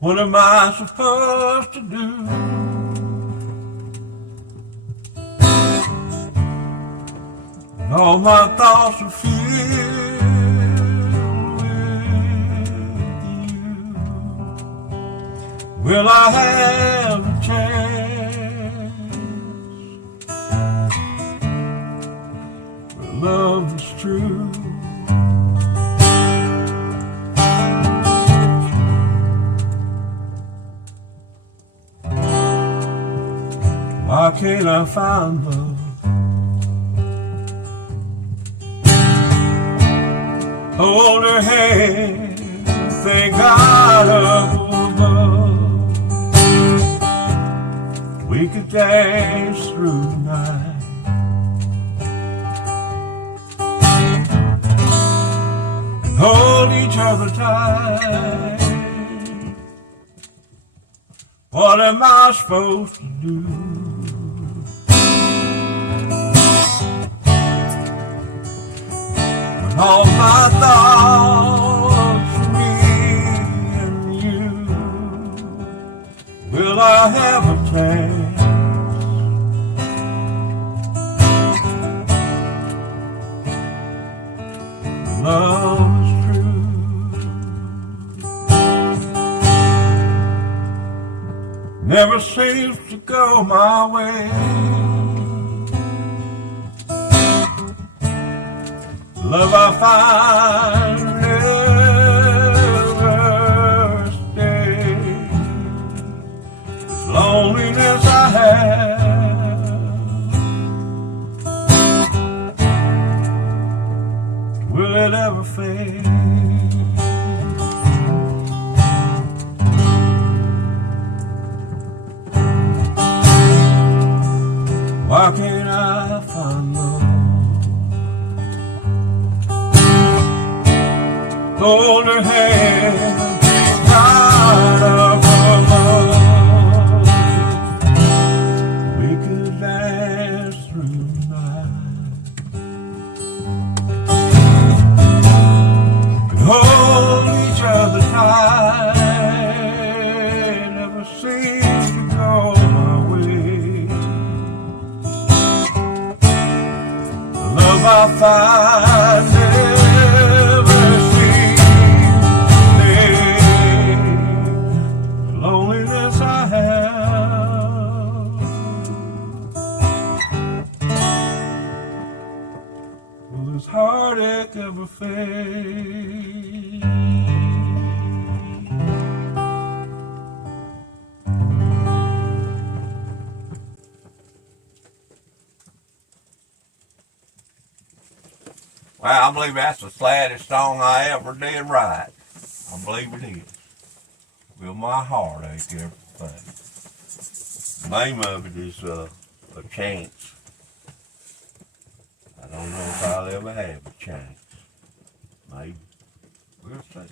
What am I supposed to do? All my thoughts are filled with you. Will I have a chance? Will love is true? Why can't I find love? Hold her hand, thank God up above. We could dance through the night. And hold each other tight. What am I supposed to do? All my thoughts for me and you. Will I have a chance? Love is true. Never seems to go my way. Love I find never stays. This loneliness I have, will it ever fade? Why can't I find love? Hold her hand, God of love. We could dance through the night. Could hold each other tight. Never seem to go my way. The love I find heartache ever fade? Well, I believe that's the saddest song I ever did write. I believe it is. Will my heartache ever fade? The name of it is A Chance. I don't know if I'll ever have a chance. Maybe. We'll see.